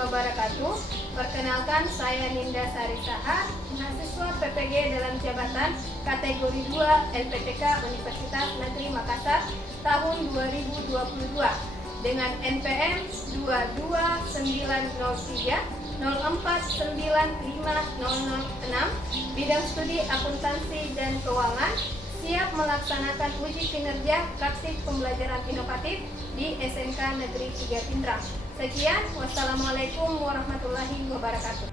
wabarakatuh. Perkenalkan, saya Ninda Sarisaha, mahasiswa PPG dalam jabatan kategori 2 LPTK Universitas Negeri Makassar tahun 2022 dengan NPM 2290304950006, bidang studi akuntansi dan keuangan, siap melaksanakan uji kinerja praktik pembelajaran inovatif di SMK Negeri 3 Pindrang. Sekian, wassalamualaikum warahmatullahi wabarakatuh.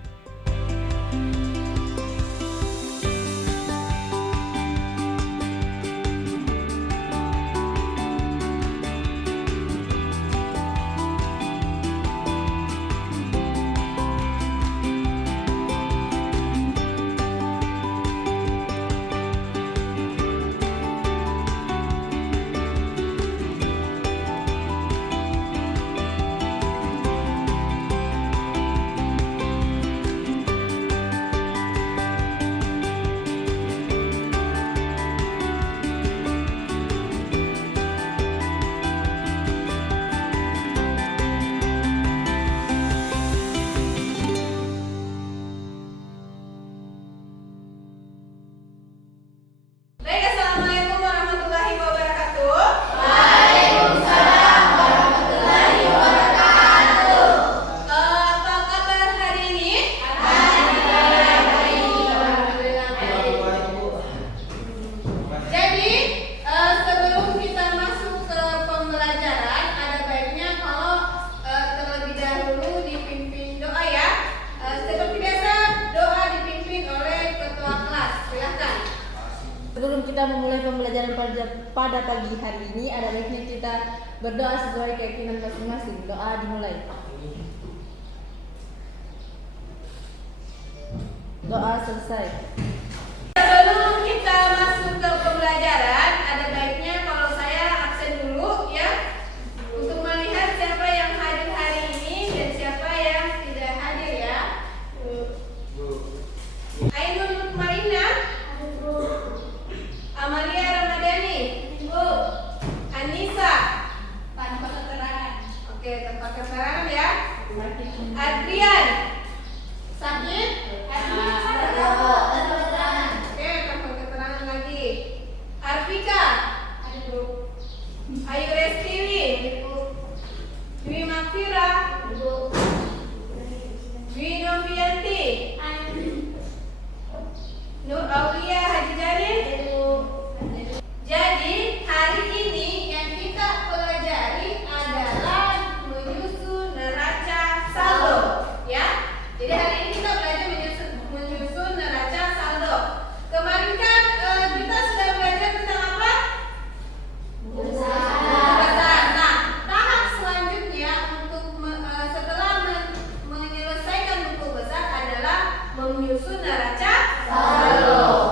Sebelum kita memulai pembelajaran pada pagi hari ini, ada baiknya kita berdoa sesuai keyakinan masing-masing. Doa dimulai. Doa selesai. Sebelum kita masuk ke pembelajaran, ada baiknya kalau saya absen dulu ya, untuk melihat siapa yang hadir hari ini dan siapa yang tidak hadir ya. Ainul Mutmainah, Amalia Ramadhani, Bu. Anissa, tanpa keterangan. Oke, tanpa keterangan ya. Adrian, sakit? Oke, tanpa keterangan lagi. Arvika, Ayu Restiwi, Dwi Makfira, Dwi Novianti, Nur Aulia Haji Jalil. Jadi hari ini yang kita pelajari adalah menyusun neraca saldo, ya. Jadi hari ini kita belajar menyusun neraca saldo. Kemarin kan kita sudah belajar tentang apa? Buku besar. Nah, tahap selanjutnya untuk setelah menyelesaikan buku besar adalah menyusun neraca saldo.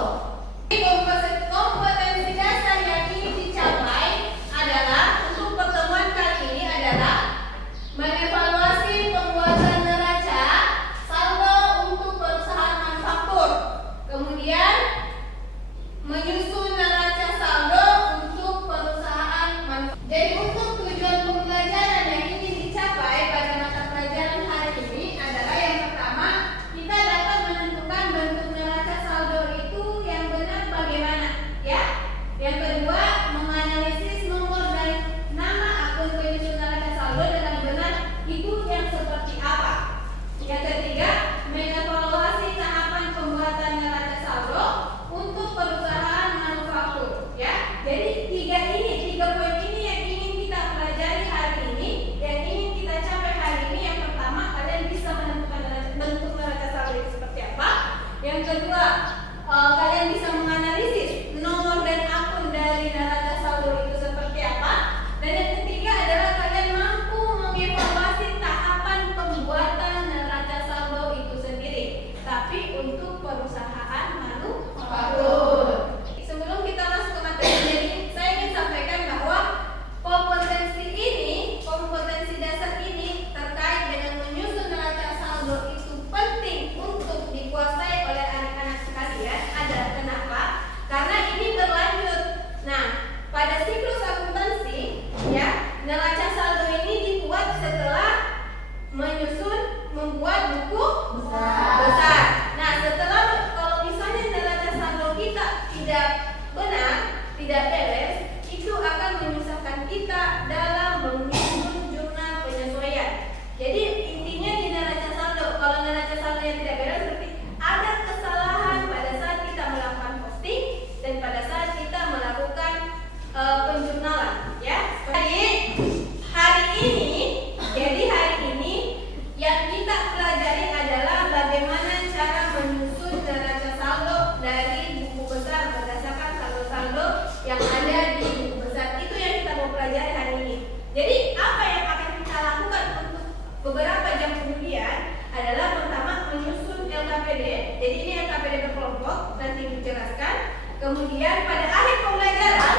Kemudian pada akhir pembelajaran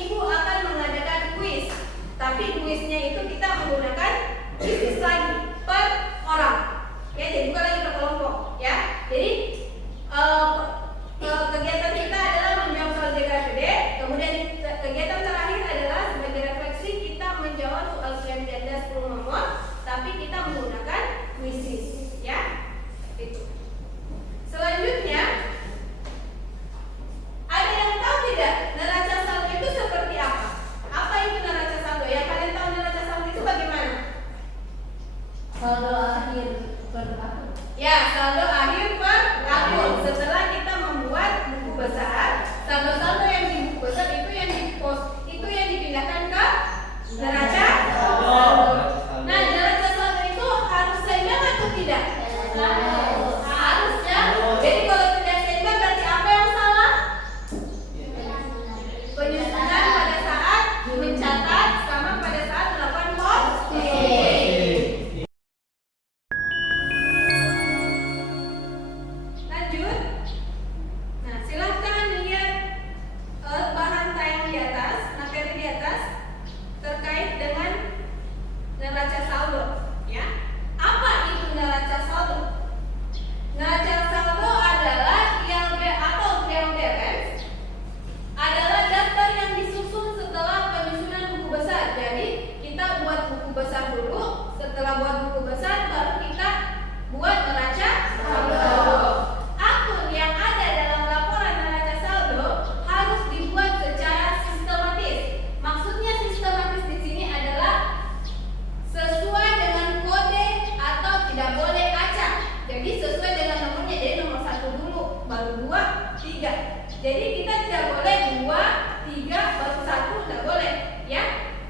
Ibu akan mengadakan kuis. Tapi kuisnya itu kita menggunakan kuis lagi per orang. Ya, jadi bukan lagi per kelompok, ya. Jadi kegiatan kita adalah menjawab soal JKPD. Kemudian kegiatan terakhir adalah sebagai refleksi kita menjawab soal PMDN 10 nomor, tapi kita menggunakan kuisis, ya. Itu. Selanjutnya, ada yang tahu tidak neraca saldo itu seperti apa? Apa itu neraca saldo? Yang kalian tahu neraca saldo itu bagaimana? Saldo akhir per tahun. Ya, saldo akhir per tahun. Setelah kita membuat buku besar, saldo-saldo yang di buku besar itu yang dipindahkan ke neraca saldo. Nah, neraca saldo itu harus seimbang atau tidak? Harus, ya. Jadi kalau tidak seimbang berarti apa yang salah? Penyusunan pada saat mencatat sama pada saat melakukan posting. Lanjut. Nah, silahkan lihat bahan tayang di atas, materi di atas terkait dengan neraca saldo, ya. Apa itu neraca saldo? Neraca saldo adalah ILB atau trial balance, adalah daftar yang disusun setelah penyusunan buku besar. Jadi kita buat buku besar dulu, setelah buat buku besar baru kita buat neraca saldo. Akun yang ada dalam laporan neraca saldo harus dibuat secara sistematis. Maksudnya sistematis di sini adalah sesuai dengan kode atau tidak boleh acak. Jadi sesuai dengan nomornya, jadi nomor 1 dulu, baru 2, 3. Jadi kita tidak boleh 2, 3, baru 1, tidak boleh, ya.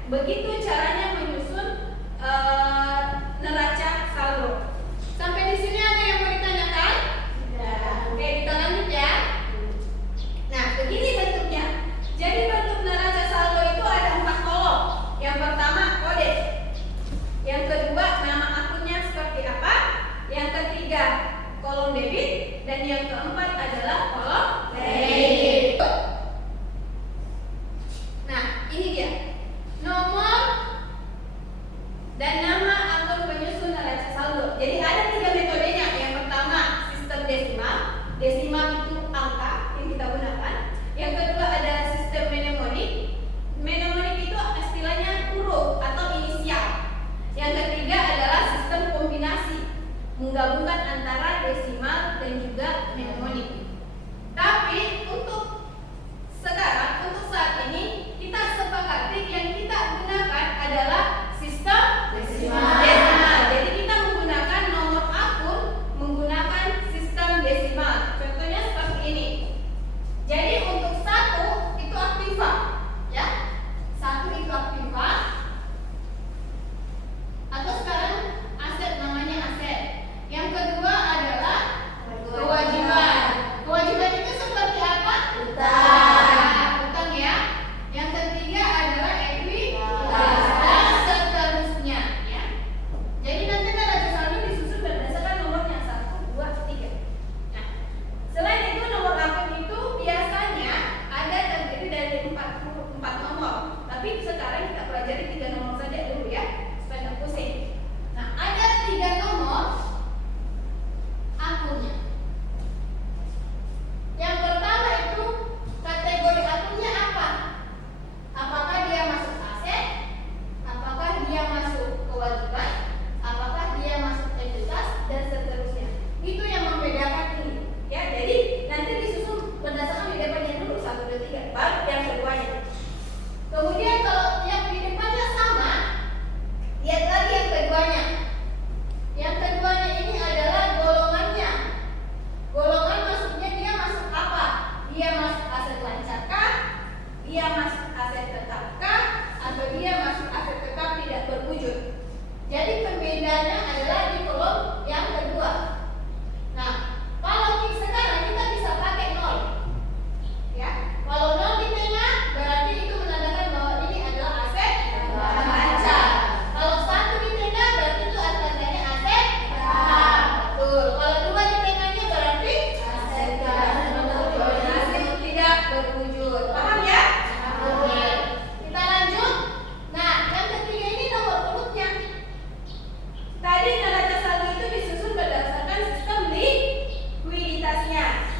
Begitu caranya menyusun neraca saldo. Sampai di sini ada yang mau ditanyakan? Oke, kita lanjut ya. Nah, begini bentuknya. Jadi bentuk neraca saldo itu ada 4 kolom. Yang pertama kode. Yang kedua nama akunnya seperti apa. Yang ketiga kolom debit. Dan yang keempat adalah kolom kredit. Nah, ini dia. Nomor dan nama akun penyusun neraca saldo. Jadi ada 3 metodenya. Yang pertama sistem desimal. Desimal itu angka yang kita gunakan. Yang kedua ada sistem mnemonik. Mnemonik itu istilahnya huruf atau inisial. Yang ketiga adalah sistem kombinasi, menggabungkan antara desimal dan juga mnemonik.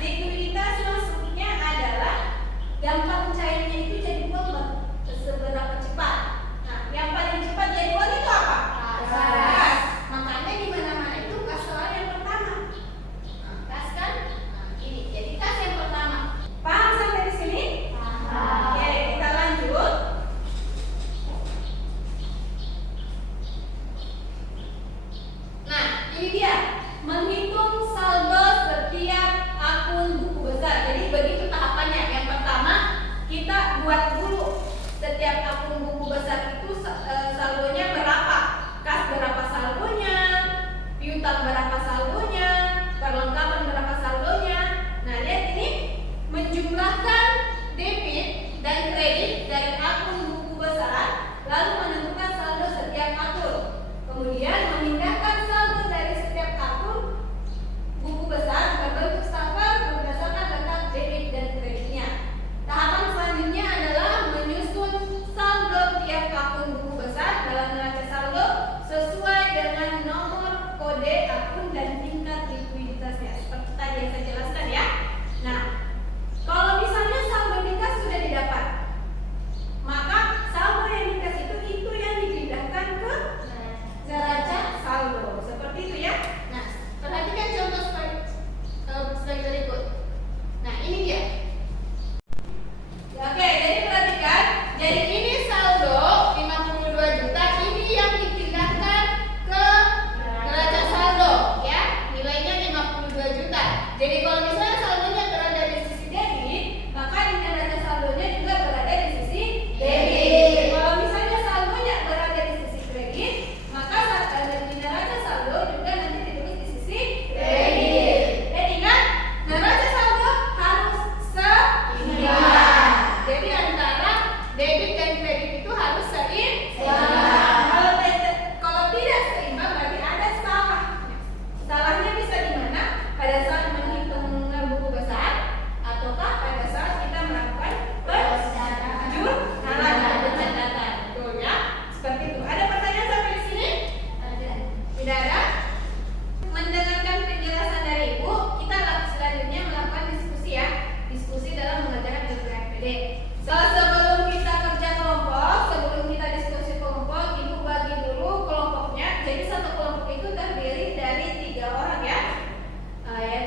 likuiditas maksudnya adalah dampak cairnya itu jadi uang seberapa cepat. Nah, yang paling cepat jadi uang itu apa? Kas. Makanya di mana-mana itu kas selalu yang pertama. Nah, kas kan? Nah, ini jadi kas yang pertama. Paham sampai di sini? Paham. Oke, kita lanjut. Nah, ini dia menghitung saldo setiap akun buku besar. Jadi begitu tahapannya. Yang pertama kita buat dulu setiap akun buku besar itu saldonya berapa, kas berapa saldonya, piutang berapa saldonya, perlengkapan berapa saldonya. Nah, lihat ini menjumlahkan debit dan kredit dari akun buku besar, lalu menentukan saldo setiap akun. Kemudian memindahkan saldo dari setiap akun buku besar berbentuk stafel berdasarkan letak debit dan kreditnya. Tahapan selanjutnya adalah menyusun saldo tiap akun buku besar dalam neraca saldo sesuai dengan nomor kode akun dan tingkat likuiditasnya. Seperti tadi yang saya jelaskan ya. Nah, kalau misalnya saldo di kas sudah didapat, maka saldo yang di kas itu yang dipindahkan ke neraca saldo. Seperti itu ya. Nah, perhatikan contoh sebagai berikut. Nah, ini dia. Oke, jadi perhatikan. Jadi ini saldo 52 juta, ini yang dipindahkan ke neraca saldo ya. Nilainya 52 juta. Jadi kalau misalnya saldonya berada di sisi debit, maka di neraca saldonya juga berada di sisi debit. Kalau misalnya saldonya berada di sisi kredit, maka di neraca saldo juga nanti ditulis di sisi kredit. Jadi kan neraca saldo harus seimbang. Jadi antara debit dan kredit itu harus seimbang. Kalau tidak seimbang berarti ada salah. Salahnya bisa di mana? Pada saat menghitung buku besar, ataukah pada saat kita melakukan penjumlahan dengan data. Betul ya? Seperti itu. Ada pertanyaan sampai di sini? Tidak ada? Mendengarkan penjelasan dari Ibu, kita selanjutnya melakukan diskusi ya. Diskusi dalam mengerjakan LKPD. Sebelum kita kerja kelompok, sebelum kita diskusi kelompok, Ibu bagi dulu kelompoknya. Jadi satu kelompok itu terdiri dari 3 orang ya.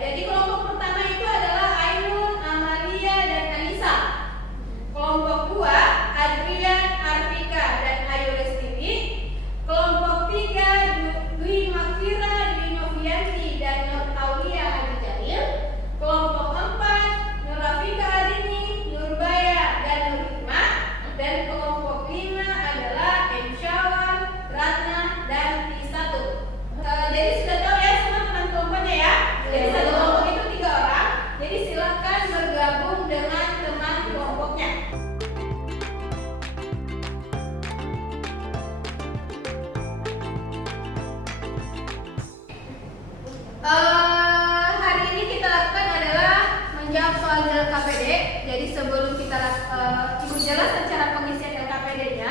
Jadi kelompok pertama itu adalah Ainun, Amalia, dan Anissa. Kelompok 2 Adrian, Arvika, dan Ayu Restiwi. Kelompok 3 Dwi Makfira, Dwi Novianti, dan Nur Aulia Hadi Jalil. Kelompok 4 Nur Rafika Arini, Nurbaya, dan Nur Hikmah. Dan kelompok 5 adalah M. Syawal, Ratna, dan Tisatu. Jadi sudah tahu ya semua tentang kelompoknya ya. Jadi satu kelompok itu 3 orang. Jadi silakan bergabung dengan teman kelompoknya. Hari ini kita lakukan adalah menjawab soal LKPD. Jadi sebelum kita Ibu jelaskan cara pengisian LKPD-nya,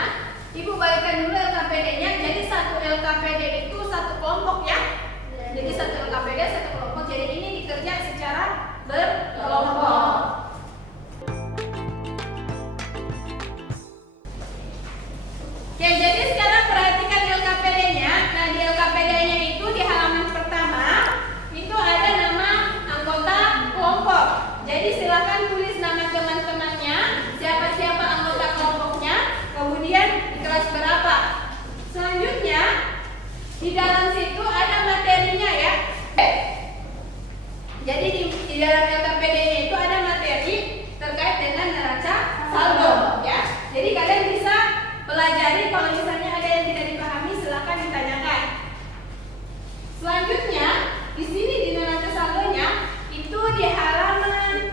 Ibu bagikan dulu LKPD-nya. Jadi satu LKPD itu satu kelompok ya. Jadi satu LKPD satu kelompok. Jadi ini dikerjakan secara berkelompok. Oke, jadi sekarang perhatikan LKPD-nya. Nah, di LKPD-nya itu di halaman pertama itu ada nama anggota kelompok. Jadi silakan tulis nama teman-temannya, siapa-siapa anggota kelompoknya, kemudian di kelas berapa. Selanjutnya di dalam situ ada materinya ya. Jadi di dalam LKPD-nya itu ada materi terkait dengan neraca saldo ya. Jadi kalian bisa pelajari, kalau misalnya ada yang tidak dipahami silakan ditanyakan. Selanjutnya di sini di neraca saldonya itu di halaman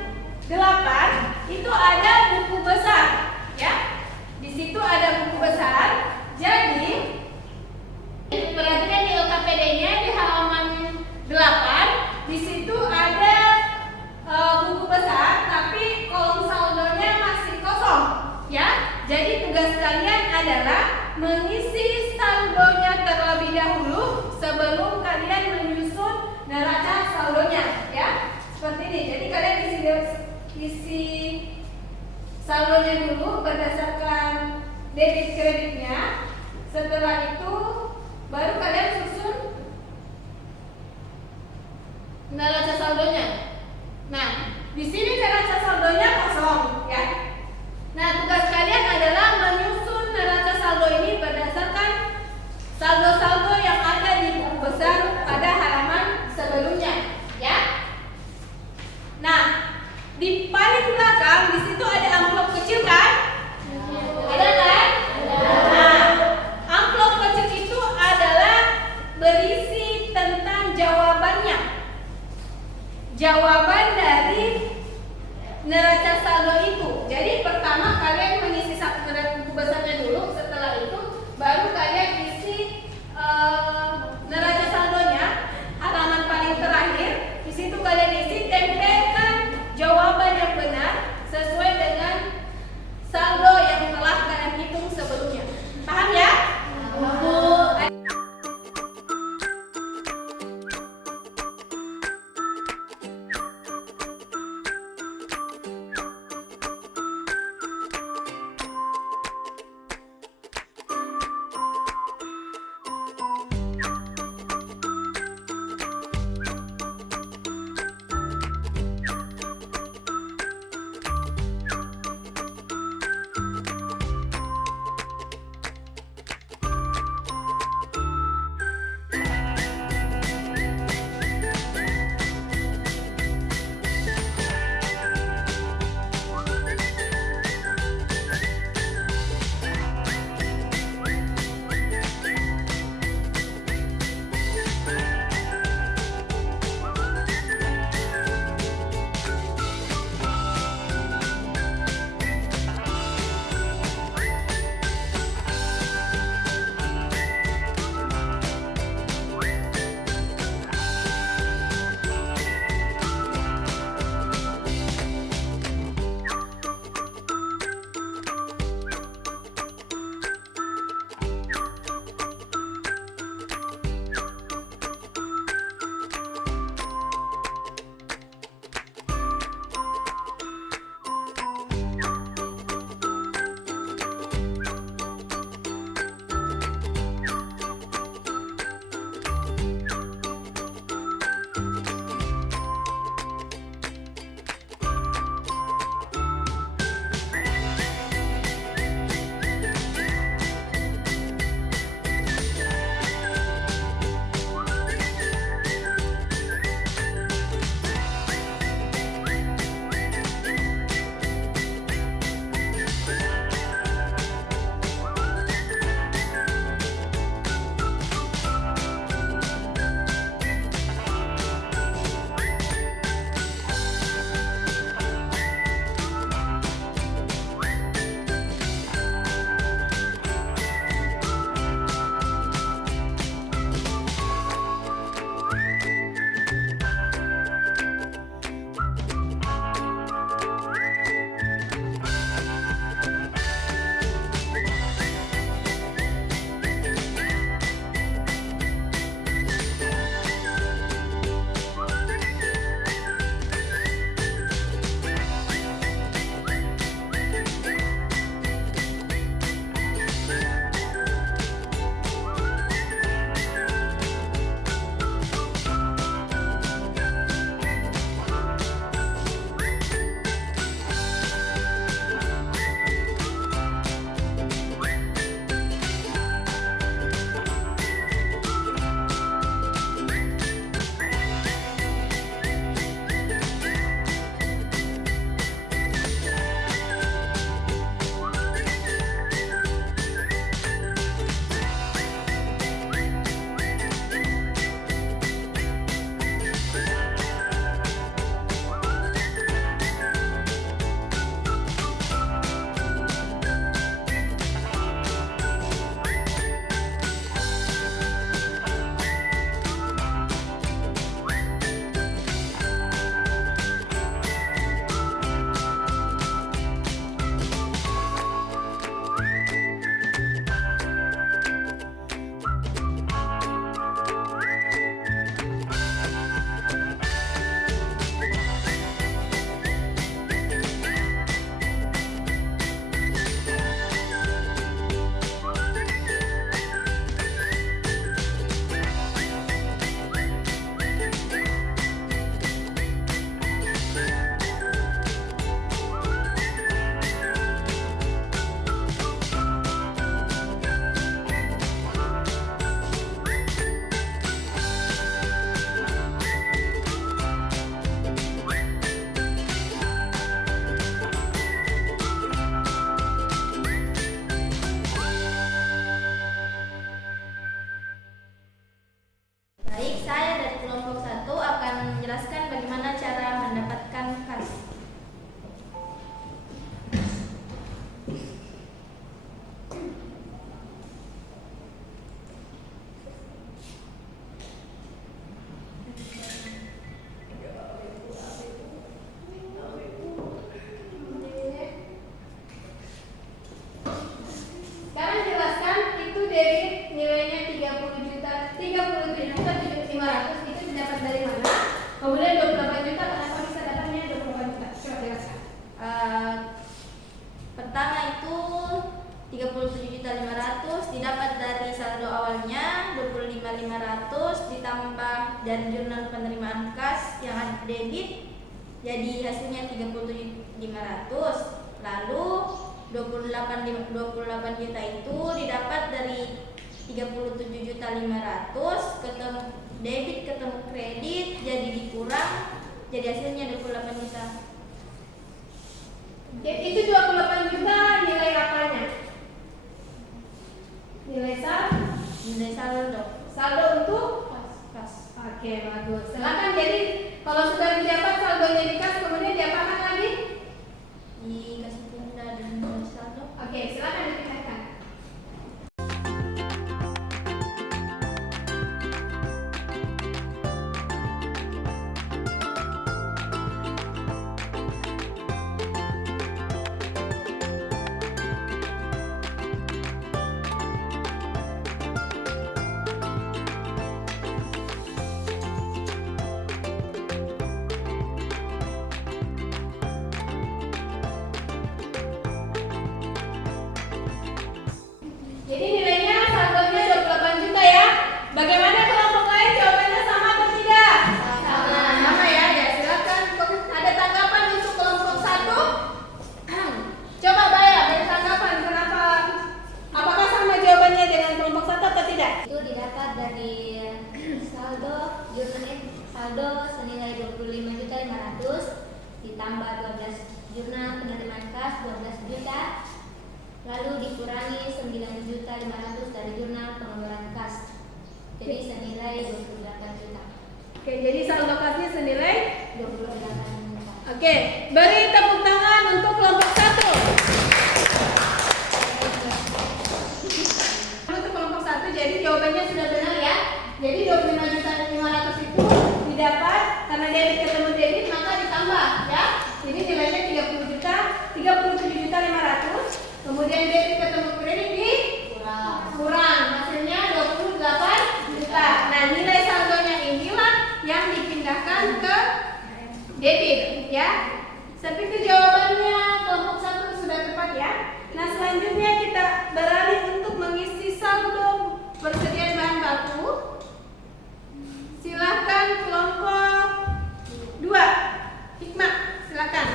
8 itu ada buku besar ya. Di situ ada buku besar. Jadi perhatikan di LKPD-nya di halaman 8 di situ ada buku besar tapi kolom saldonya masih kosong ya. Jadi tugas kalian adalah mengisi saldonya terlebih dahulu sebelum kalian menyusun isi saldonya dulu berdasarkan debit kreditnya. Setelah itu baru kalian susun neraca saldonya. Nah, di sini neraca saldonya kosong, ya. Nah, tugas kalian adalah menyusun neraca saldo ini berdasarkan saldo-saldo yang ada di buku besar pada halaman sebelumnya, ya. Nah, di paling belakang di situ ada amplop kecil kan? Ada kan? Nah, amplop kecil itu adalah berisi tentang jawabannya. Jawaban dari neraca saldo itu. Jadi pertama kalian mengisi buku besarnya dulu, setelah itu baru kalian isi neraca saldonya, halaman paling terakhir. Di situ kalian isi, tempelkan jawaban yang benar sesuai dengan saldo yang telah kalian hitung sebelumnya. Paham ya? 500 ditambah dari jurnal penerimaan kas yang ada debit jadi hasilnya 37.500. Lalu 28 juta itu didapat dari 37.500 ketemu debit ketemu kredit jadi dikurang jadi hasilnya 28 juta. Itu 28 juta nilai apanya? Nilai saldo. Saldo untuk Kas. Oke, bagus. Silakan. Jadi kalau sudah didapat saldonya di kas, kemudian diapakan lagi? Dikasih tunda dan saldo. Oke, silakan dipindahkan. Jadi nilainya saldonya 28 juta ya. Bagaimana kelompok lain, jawabannya sama atau tidak? Sama ya. Ya, silakan. Ada tanggapan untuk kelompok 1? Coba Baya, ada tanggapan kenapa? Apakah sama jawabannya dengan kelompok 1 atau tidak? Itu didapat dari saldo senilai 25.500 ditambah 12 jurnal penerimaan kas 12 juta lalu dikurangi 9.500 dari jurnal pengeluaran kas jadi senilai 28 juta. Oke, jadi saldo kasnya senilai 28 juta. Oke, beri tepuk tangan untuk kelompok 1. Untuk kelompok 1, jadi jawabannya sudah benar ya. Jadi 25.500 itu didapat karena debit ketemu debit maka ditambah ya. Jadi nilainya 37.500. Kemudian debit ketemu kredit di kurang. Hasilnya 28 juta. Nah, nilai saldonya inilah yang dipindahkan ke debit ya. Seperti jawabannya kelompok 1 sudah tepat ya. Nah, selanjutnya kita beralih untuk mengisi saldo persediaan bahan baku. Silakan kelompok 2. Hikmah, silakan.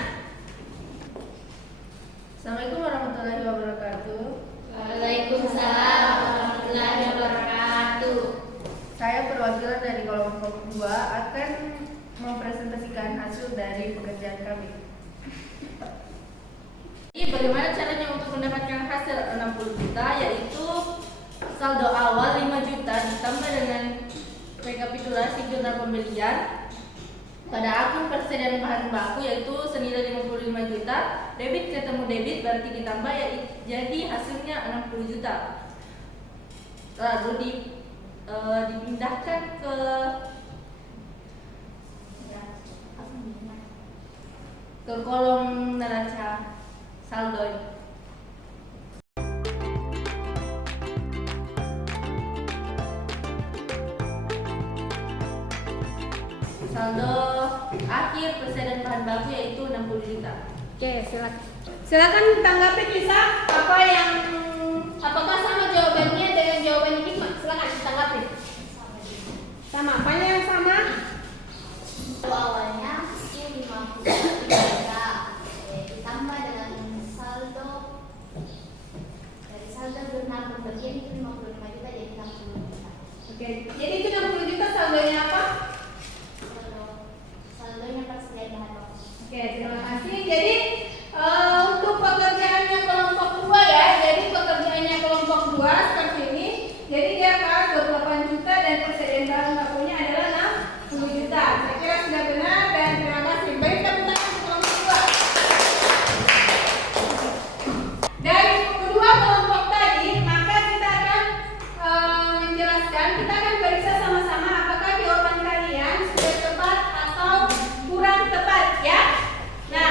Assalamualaikum warahmatullahi wabarakatuh. Waalaikumsalam warahmatullahi wabarakatuh. Saya perwakilan dari kelompok 2 akan mempresentasikan hasil dari pekerjaan kami. Jadi bagaimana caranya untuk mendapatkan hasil 60 juta, yaitu saldo awal 5 juta ditambah dengan rekapitulasi jurnal pembelian pada akun persediaan bahan baku yaitu senilai 55 juta, debit ketemu debit berarti ditambah ya, jadi hasilnya 60 juta. Lalu dipindahkan ke kolom neraca saldo. Saldo akhir persediaan bahan baku yaitu 60 juta. Oke, silakan. Silakan tanggapi Lisa, apakah sama jawabannya dengan jawabannya Hikmah? Silakan ditanggapi. Sama, apanya yang sama? Awalnya itu 50 juta ditambah dengan saldo dari saldo jurnal pembelian itu 55 juta jadi 60 juta. Oke, jadi itu 60 juta saldonya apa? Saldonya persediaan bahan baku. Oke, terima kasih. Jadi untuk pekerjaannya kelompok 2 ya. Jadi pekerjaannya kelompok 2 seperti ini. Jadi dia kas 28 juta dan persediaan bahan bakunya adalah 60 juta. Saya kira sudah benar dan terima kasih. Baik, tepuk tangan untuk kelompok 2. Dari kedua kelompok tadi, maka kita akan menjelaskan, kita akan periksa sama-sama apakah jawaban kalian sudah tepat atau kurang tepat ya. Nah,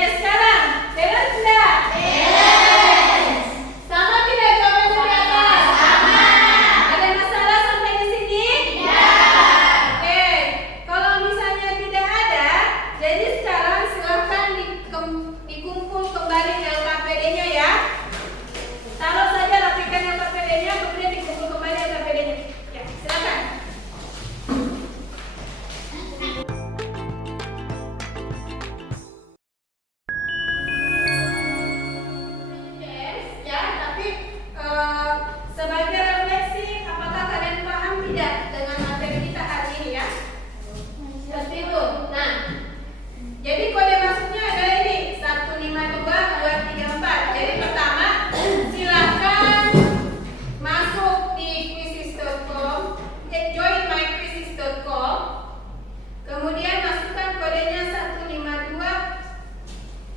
Oke, sekarang balance enggak? Sama tidak jawabannya di atas? Sama. Ada masalah sampai di sini? Oke, kalau misalnya tidak ada, jadi sekarang silahkan dikumpul kembali LKPD-nya ya. Taruh saja, rapikan LKPD-nya, kemudian dikumpul kembali LKPD-nya. Ya, silakan. Ya, tapi sebagai refleksi, apakah kalian paham tidak dengan materi kita hari ini ya? Seperti itu. Nah, jadi kode masuknya adalah ini 152 234. Jadi pertama, silahkan masuk di quizzes.com, join myquizzes.com. Kemudian masukkan kodenya 152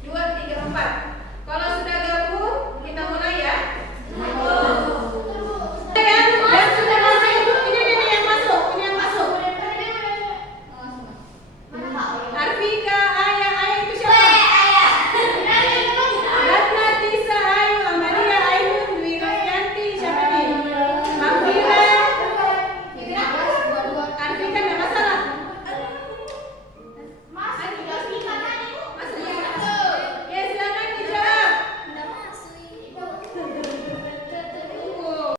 234. Kalau sudah gabung, kita mulai ya. Dan sudah masuk. Ini yang masuk, ini yang masuk. Arvika, Ayah itu siapa? Ratna, Tisa, Ayu, Amalia, Ainun, Dwi Royanti, siapa nih? Mambira. Arvika nggak masalah. Ya silakan dijawab. Tunggu.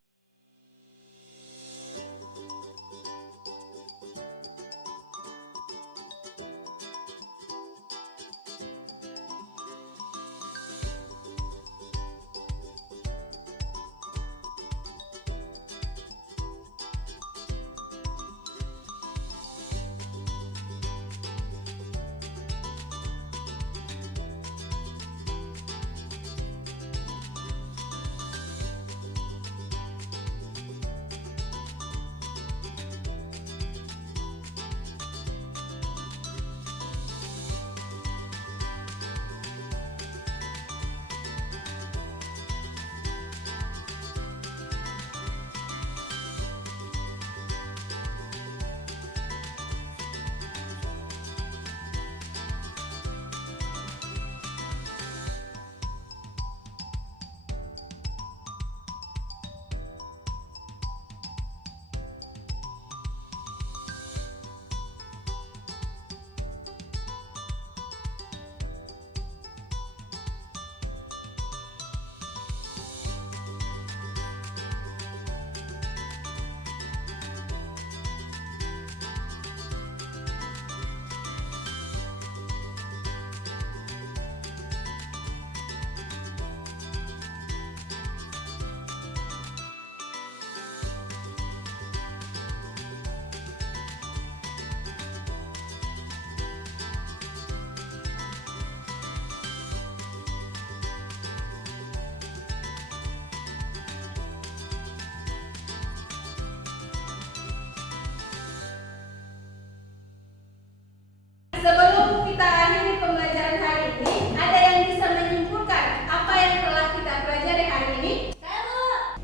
Sebelum kita akhiri pembelajaran hari ini, ada yang bisa menyimpulkan apa yang telah kita pelajari hari ini?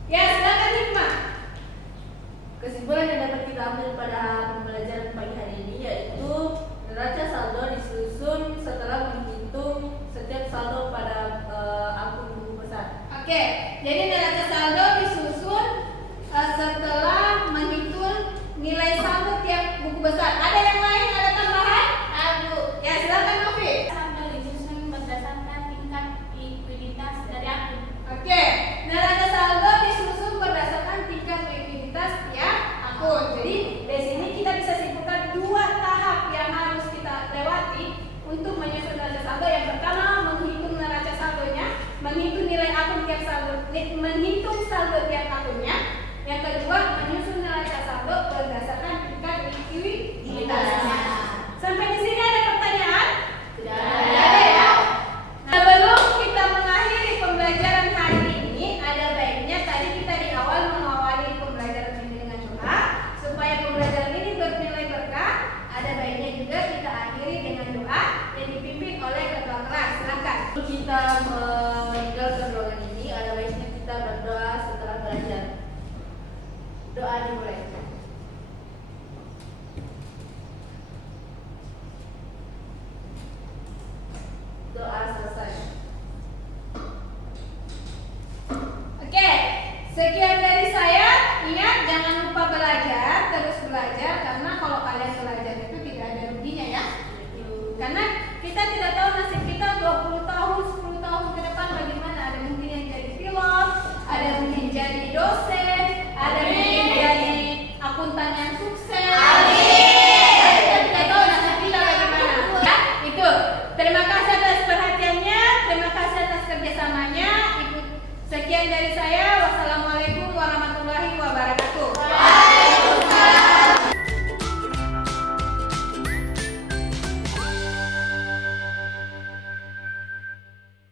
Ya, silakan Hikmah. Kesimpulan yang dapat kita ambil pada